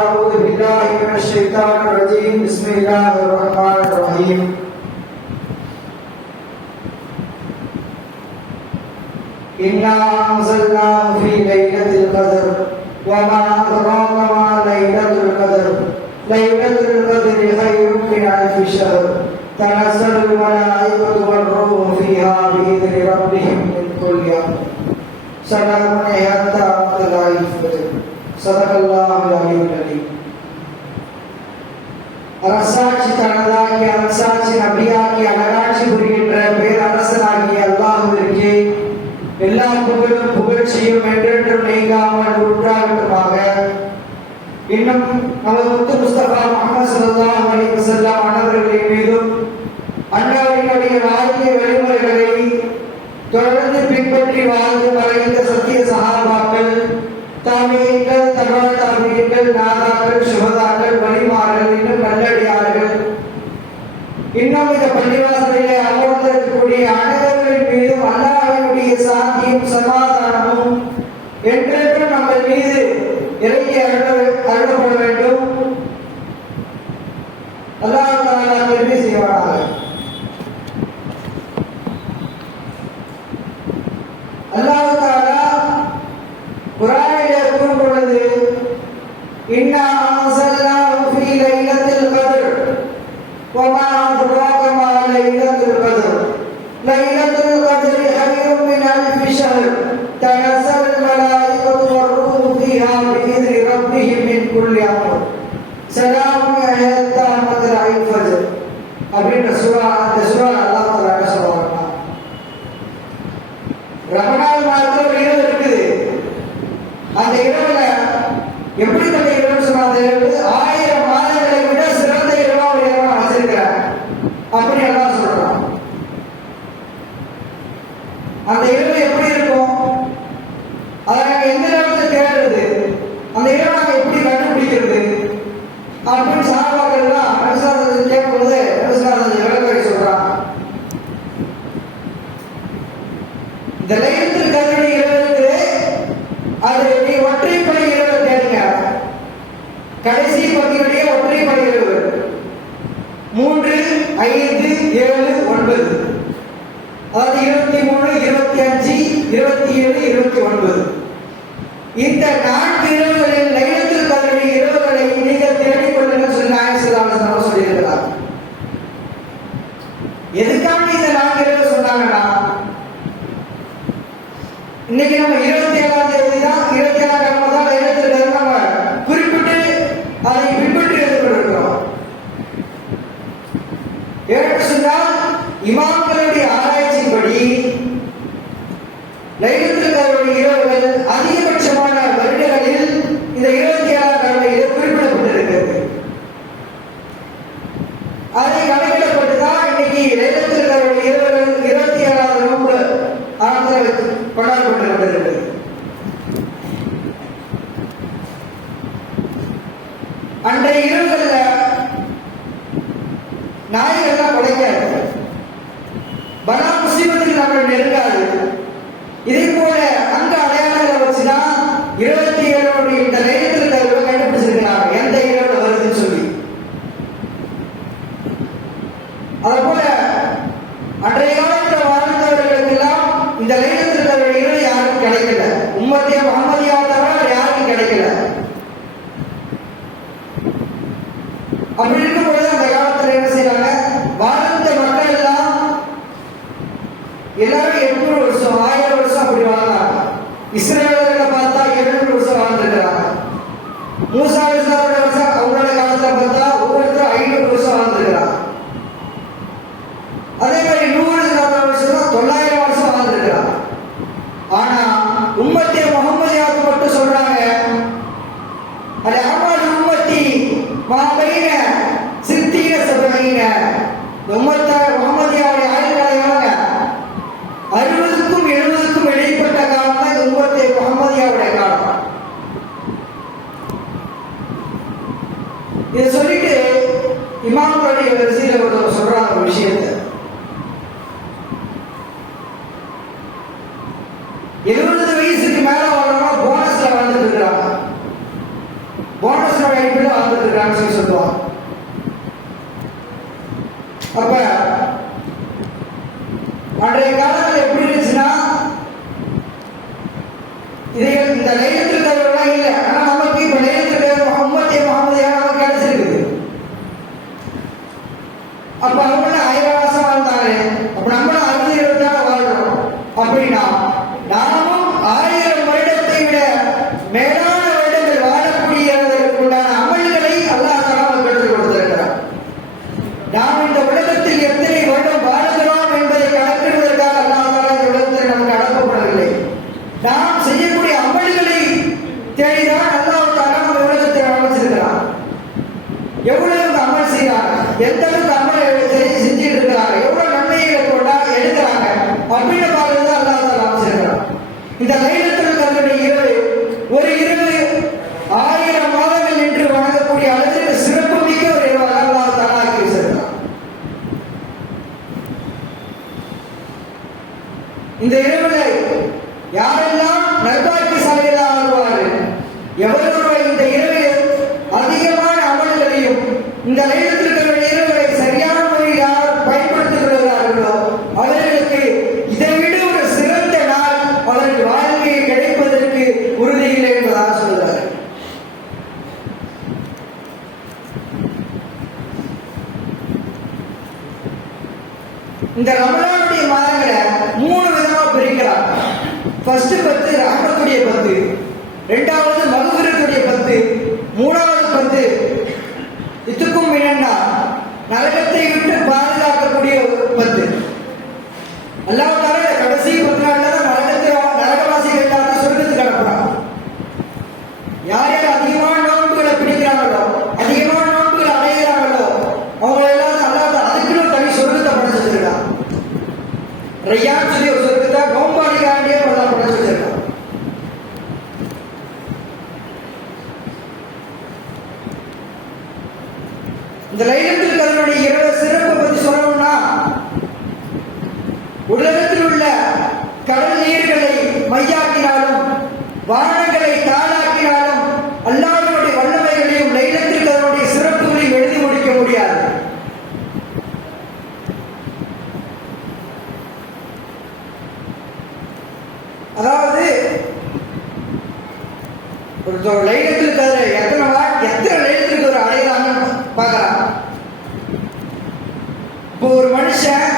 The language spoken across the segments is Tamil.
أعوذ بالله من الشيطان الرجيم بسم الله الرحمن الرحيم إنا أنزلناه في ليلة القدر وما أدراك ما ليلة القدر ليلة القدر خير من ألف شهر تنزل الملائكة والروح فيها بإذن ربهم من كل أمر سلام حتى مطلع الفجر صدق الله العلي العليم. அரசாட்சி தனதாகி அரசாட்சி நபியாகி அழகாட்சி புரிகின்ற பேரரசனாகிய அல்லாஹ்விற்கு எல்லா புகழும் புகழ்ச்சியும் என்றென்றும் நீங்காமல் உண்டாகட்டுமாக. இன்னும் நமது முத்து முஸ்தபா முஹம்மது ஸல்லல்லாஹு அலைஹி வஸல்லம் அன்னவர்களின் மீதும் அன்னாரினுடைய வாழ்க்கை வழிமுறைகளை தொடர்ந்து பின்பற்றி வாழ்ந்து மறைந்த சத்திய சஹாபாக்கள், தாபியீன்கள், தபா தாபியீன்கள், நாதாக்கள், சுஹதாக்கள், வலிமார்கள், இன்னும் நல்லடியார்கள், இன்னும் இந்த பள்ளிவாசலிலே அமர்ந்திருக்கக்கூடிய அனைவர்களின் மீதும் அல்லாஹ்வினுடைய சாந்தியும் சமாதானமும் என்றென்றும் நம்ம மீது இறங்கி அருளப்பட வேண்டும். அல்லாஹ் தஆலா பெருமை செய்வானாக. அல்லாஹ் தஆலா குர்ஆனிலே கூறும் பொழுது இன்னா அன்ஸல்னாஹு ஃபீ லைலத்தில் கத்ர் வமா அத்ராக மா லைலத்துல் கத்ர் லைலத்துல் கத்ரி ഖൈറുம் மின் அல்ஃபி ஷஹர் தனஸலுல் மலாயிகத்து வர்ரூஹு ஃபீஹா பிஇذن ரப்பிஹிம் மின் குல்லி அம்ர் ஸலாமுன் ஹத்தா மத்லஇல் ஃபஜ்ர் அப்படின்ற சூரா. அந்த சூரா அல்லாஹ் தஆலா என்ன சொல்றாங்க, ரமலான் மாதத்துல ஒரு இரவு இருக்குது. அந்த இரவுல எப்படிப்பட்ட இரவு சொன்னாங்க, 1000 மாதங்களை விட சிறந்த இரவா ஒரு இரவா வச்சிருக்கிறார் அப்படி எல்லாம் சொல்றான். அந்த இரவு எப்படி இருக்கும், அதை நாங்க எந்த நேரத்தில் தேடுறது, அந்த இரவை நாங்க எப்படி கண்டுபிடிக்கிறது அப்படின்னு சஹாபாக்கள் எல்லாம் நபிஸல்லல்லாஹு கேட்கும்போது நபிஸல்லல்லாஹு விளக்கை சொல்றான். இந்த லைலத்துல் கத்ர் இரவுக்கு அது நீ ஒற்றைப்படை இரவு தேடுங்க. கடைசி பகுதியுடைய ஒற்றைப்படை இரவு 3, 5, 7, 9, அதாவது 23, 25, 27, 29 இந்த 4 இரவுகளில் லைலத்துல் கத்ர் இரவுகளை நீங்கள் தேடிக்கொள்ளுங்கள் சொல்லி நாயகம் ஸல்லல்லாஹு அலைஹி வஸல்லம் சொல்லியிருக்கிறார். எதுக்காக இந்த 4 இரவு சொன்னாங்கன்னா, இன்னைக்கு நம்ம 27ஆம் தேதி தான், 27ஆம் கிழமை தான் லைலத்துல் கத்ர் நம்ம குறிப்பிட்டு அதை பின்பற்றி எடுத்துக்கொண்டிருக்கிறோம். ஏன்னு சொன்னால் இமாம்களுடைய ஆராய்ச்சியின்படி லைலத்துல் கத்ருடைய இரவுகள் அதிகபட்சமான வருடங்களில் இந்த 27ஆம் கிழமையில் குறிப்பிடப்பட்டிருக்கிறது. அதை கணக்கிடப்பட்டுதான் இன்னைக்கு லைலத்துல் கத்ருடைய இரவுகள் 27ஆவது நோன்பு கொண்டாடப்பட்டிருக்கிறது. அன்றைய இரவுகள்ல நாய்கள்லாம் படைக்காது, பலா முசீபத்துக்கு நம்ம நெருங்காது. இதே போல அந்த அடையாளங்களை வச்சுதான் 27 இந்த லைலத்துல் கத்ரை கண்டுபிடிச்சிருக்கிறாங்க, எந்த இரவுல வருதுன்னு சொல்லி. அதுபோல அன்றைய காலத்தில் வாழ்ந்தவர்களுக்கெல்லாம் இந்த லைலத்துல் கத்ர் இரவு யாருக்கும் கிடைக்கல, உம்மத்தே முஹம்மதியா தவிர யாருக்கும் கிடைக்கல. அப்படி இருக்கும்போது அந்த காலத்தில் என்ன செய்யறாங்க, வாழ்ந்த மக்கள் எல்லாம் எல்லாரும் 800 வருஷம் 1000 வருஷம் அப்படி வாழ்ந்தாங்க. இஸ்ரேலர்களை பார்த்தா 700 வருஷம் வாழ்ந்துருக்கிறாங்க. மூசா அலைஹிஸ்ஸலாமோட வருஷம் அவங்களோட காலத்துல பார்த்தா ஒவ்வொருத்தரும் 500 வருஷம் வாழ்ந்துருக்கிறாங்க. அதே மாதிரி 100 வருஷம் 900 வருஷம் வாழ்ந்துருக்கிறாங்க. ஆனா உம்மத்தே முஹம்மதியாவுக்கு மட்டும் சொல்றாங்க, அது அமல் உம்மத்தி மாபைன சித்தீன சபீன. உம்மத்த முஹம்மதியாவுடைய ஆயுள்காலம் எவ்வளவுங்க, 60க்கும் 70க்கும் இடைப்பட்ட காலம் தான் இந்த உம்மத்தே முஹம்மதியாவுடைய காலம். இதை சொல்லிட்டு இமாம்களுடைய வரிசையில் ஒருத்தர் சொல்றாங்க ஒரு விஷயத்தை. 70 வயசுக்கு மேல வாழ்றவங்க போனஸ்ல வாழ்ந்துட்டு இருக்கிறாங்க. போனஸ் அடிப்படையில் வாழ்ந்துட்டு இருக்காங்கன்னு சொல்லி சொல்லுவாங்க. அப்ப அன்றைய காலங்கள் எப்படி இருந்துச்சுன்னா இந்த லைலத்துல் கத்ர்லாம் இல்லை. ஆனா நமக்கு இப்ப லைலத்துல் கத்ர் உம்மத்தே முஹம்மதியா நமக்கு கிடைச்சிருக்குது. அப்ப அவங்க 1000 வருஷம் வாழ்ந்தாங்க. அப்ப நம்மளும் 60-70 வாழ்றோம். அப்படின்னா நாமும் 1000 வருடத்தை விட மேலான வருடங்கள் வாழக்கூடியதற்குண்டான அமல்களை அல்லாஹ் தஆலா நமக்கு எடுத்துக் கொடுத்திருக்கிறார். நாம் இந்த உலகத்தில் எத்தனை வருடம் வாழுகிறோம் என்பதை கணக்கிடுவதற்காக அல்லாஹ் தஆலா இந்த உலகத்தில் நமக்கு அனுப்பப்படவில்லை. நாம் செய்யக்கூடிய அமல்களை தேடிதான் அல்லாஹ் தஆலா நம்ம உலகத்தை அமைச்சிருக்கிறார். எவ்வளவு அமல் செய்யறாங்க, எந்த அளவுக்கு அமல் செஞ்சுட்டு இருக்கிறாங்க, எவ்வளவு நன்மைகளை கொண்டா எடுக்கிறாங்க அப்படின்னு பார்க்கறது அல்லாஹ் தஆலா அமைச்சிருக்கிறார். இந்த லைலத்துல் கத்ருடைய இரவு ஒரு இரவு 1000 மாதங்கள் நின்று வணங்கக்கூடிய அளவிற்கு சிறப்பு மிக்க ஒரு இரவாக அல்லாஹ் தஆலா ஆக்கி வச்சிருக்கிறார். இந்த இரவுல யாரெல்லாம் நற்பாக்கியசாலிகளாக ஆகுவார்கள், எவரொருவர் இந்த இரவில் அதிகமான அமல்களையும் இந்த லைலத்துல் கத்ருடைய இரவை சரியான முறையில் யார் பயன்படுத்துகிறார்களோ அவர்களுக்கு இதைவிட ஒரு சிறந்த நாள் அவர்கள் வாழ்க்கையை கிடைப்பதற்கு உறுதியில்லை என்பதாக சொல்கிறார். இந்த ரமலானுடைய மாதங்களை 3 விதமா பிரிக்கிறார். ஃபர்ஸ்ட் 10 ரஹ்மத்துடைய 10, இரண்டாவது மக்ஃபிரத்துடைய 10, மூணாவது 10 இதுக்கும் மினன்னா நரகத்தை விட்டு பாதுகாக்கக்கூடிய 10. அல்லாஹ் தஆலா கடைசி 10 நாள்ல தான் நரகவாசிகள் எல்லாரும் சொர்க்கத்துக்கு அனுப்புறாங்க. யார் யார் அதிகமான நோன்புகளை பிடிக்கிறாங்களோ, அதிகமான நோன்புகளை அடைகிறாங்களோ அவங்க எல்லாரும் அல்லாஹ் அதுக்குன்னு தனி சொர்க்கத்தை படைச்சு வச்சிருக்கான். ரையான் சொல்லி ஒரு சொர்க்கத்தை நோம்பாளிகாண்டியே அல்லாஹ் படைச்சு வச்சிருக்கான். இந்த லைலத்துல் கத்ருடைய இரவு சிறப்பை பற்றி சொல்லணும்னா உலகத்தில் உள்ள கடல் நீர்களை மையாக்கினாலும் வானங்களை தாளாக்கினாலும் அல்லாஹ்வுடைய வல்லமைகளையும் லைலத்துல் கத்ருடைய சிறப்புகளையும் எழுதி முடிக்க முடியாது. அதாவது ஒரு லைலத்துல் கத்ர் எத்தனை லைலத்துல் கத்ர் அடையலாம்னு பார்க்கலாம். இப்போ ஒரு மனுஷன்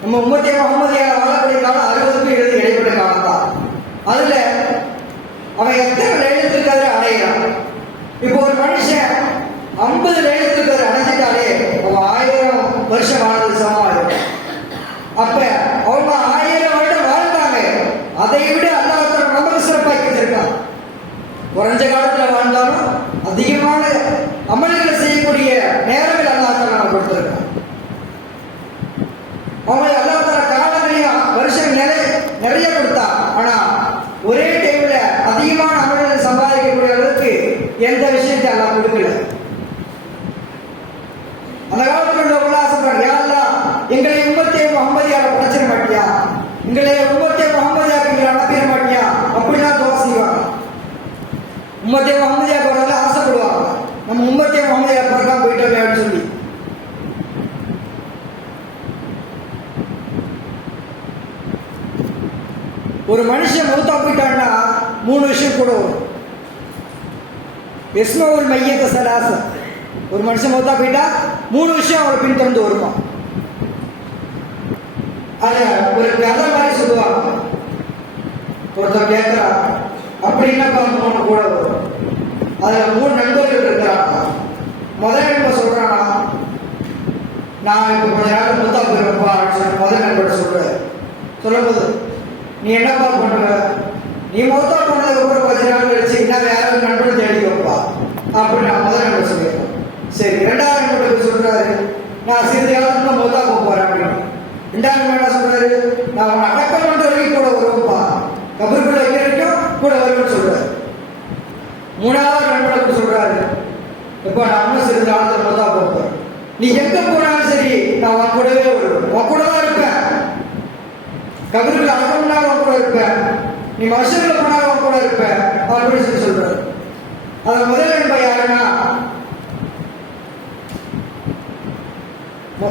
நம்ம உம்மத்தே முஹம்மதியா வாழக்கூடிய காலம் 60க்கும் 70 இடைப்பட்ட காலம் தான். அதுல அவன் எத்தனை லைலத்துல் கத்ர் அடையலாம்? இப்போ ஒரு மனுஷன் 50 லைலத்துல் கத்ர் அடைஞ்சிட்டாலே அவன் 1000 வருஷம் வாழ்ந்தது சமமாகும். அப்ப அவங்க 1000 வருடம் வாழ்ந்தாங்க. அதை விட அல்லாஹ் தஆலா நமக்கு சிறப்பாக்கி வச்சிருக்கான். குறைஞ்ச காலத்துல வாழ்ந்தாலும் அதிகமான அமல்களை செய்யக்கூடிய நேரங்கள் அல்லாஹ் தஆலா நமக்கு கொடுத்திருக்கான். அவங்க அல்லாஹ் தஆலா காலங்களையும் வருஷம் நிறைய கொடுத்தா, ஆனா ஒரே டைம்ல அதிகமான அமல்களை சம்பாதிக்கக்கூடிய அளவுக்கு எந்த விஷயத்தை அல்லாஹ் கொடுக்கல. அந்த காலத்துல உள்ளவங்க ஆசைப்படுறாங்க, யா அல்லாஹ் எங்களை உம்மத்தே முஹம்மதியால படைச்சிட மாட்டியா, எங்களை உம்மத்தே முஹம்மதியாக்கு எங்களை அனுப்பிட மாட்டியா அப்படின்னா துவா செய்வாங்க. உம்மத்தே முஹம்மதியாக்கு வரல ஆசைப்படுவாங்க, நம்ம உம்மத்தே முஹம்மதியா பிறக்காம போயிட்டோமே அப்படின்னு சொல்லி. ஒரு மனுஷன் மௌத்தா போயிட்டான்னா 3 விஷயம் கூட வரும். எஸ்மவுல் மையத்த சலாச, ஒரு மனுஷன் மௌத்தா போயிட்டா 3 விஷயம் அவரை பின்தொடர்ந்து வருமா. அத ஒரு கதை மாதிரி சொல்லுவாங்க. ஒருத்தர் கேட்கிறான், அப்படின்னா 3 கூட வரும். அதுல 3 நண்பர்கள் இருக்கிறாங்க. முதல் நண்பர் சொல்றானா, நான் இப்ப கொஞ்ச நேரம் மௌத்தா போயிருப்பா அப்படின்னு முதல் நண்பர் சொல்லும்போது, நீ என்னப்பா பண்ணுவ, நீ மௌத்தா பண்ணதுக்கு அப்புறம் கொஞ்ச நாள் கழிச்சு என்ன வேற ஒரு நண்பர்கள் தேடி வைப்பா அப்படின்னு நான் முதல் நண்பர் சொல்லியிருக்கேன். சரி, 2வது நண்பருக்கு சொல்றாரு, நான் சிறிது காலத்துல மௌத்தா போறேன் அப்படின்னு. 2வது நண்பர் என்ன சொல்றாரு, நான் அவன் அடக்கம் பண்ற வரைக்கும் கூட வருவேன்ப்பா, கபருக்குள்ள வைக்க வரைக்கும் கூட வருவேன்னு சொல்றாரு. 3வது நண்பருக்கு சொல்றாரு, இப்ப நான் இன்னும் சிறிது காலத்துல மௌத்தா போறேன், நீ எங்க போனாலும் சரி நான் உன் கூடவே வருவேன், உன் கூட தான் இருப்பேன், கபருக்கு அடக்கம்னா உன் கூட இருப்பேன், நீ மனுஷங்களை போனாலும் உன் கூட இருப்பேன் அப்படின்னு சொல்றாரு. அது முதல் நண்பை யாருன்னா,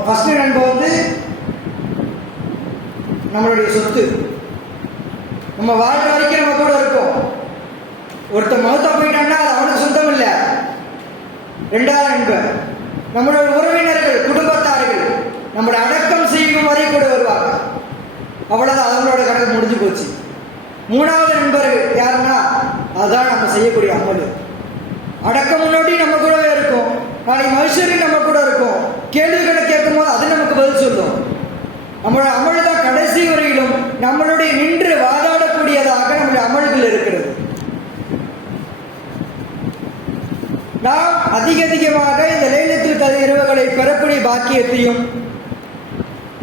ஃபர்ஸ்ட் நண்பை வந்து நம்மளுடைய சொத்து. நம்ம வாழ்க்கை வரைக்கும் நம்ம கூட இருக்கும். ஒருத்தர் மௌத்தா போயிட்டான்னா அது அவனுக்கு சொந்தம் இல்லை. ரெண்டாவது நண்பர் நம்மளோட உறவினர்கள், குடும்பத்தார்கள், நம்மளோட அடக்கம் செய்யும் வரை கூட வருவாங்க. அவ்வளவுதான், அவங்களோட கணக்கு முடிஞ்சு போச்சு. மூணாவது நண்பர்கள் யாருன்னா, அதுதான் நம்ம செய்யக்கூடிய அமல். அடக்கம் முன்னாடி நம்ம கூடவே இருக்கும், நாளைக்கு மனுஷரி நம்ம கூட இருக்கும். கேள்விகளை கேட்கும் போது அது நமக்கு பதில் சொல்லும். நம்மளோட அமல் தான் கடைசி வரையிலும் நம்மளுடைய நின்று வாதாடக்கூடியதாக நம்முடைய அமல்கள் இருக்கிறது. நாம் அதிகமாக இந்த லைலத்துல் கத்ர் இரவுகளை பெறக்கூடிய பாக்கியத்தையும்,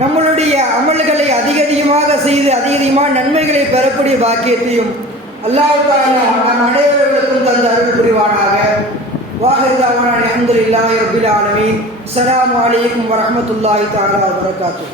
நம்மளுடைய அமல்களை அதிகமாக செய்து அதிகமான நன்மைகளை பெறக்கூடிய பாக்கியத்தையும் அல்லாஹ் தஆலா நம் அனைவர்களுக்கும் தந்த அருள் புரிவானாக. வாஹிர் தஅவானா அல்ஹம்துலில்லாஹி ரப்பில் ஆலமீன். அஸ்ஸலாமு அலைக்கும் வரஹ்மத்துல்லாஹி தஆலா வபரகாத்துஹு.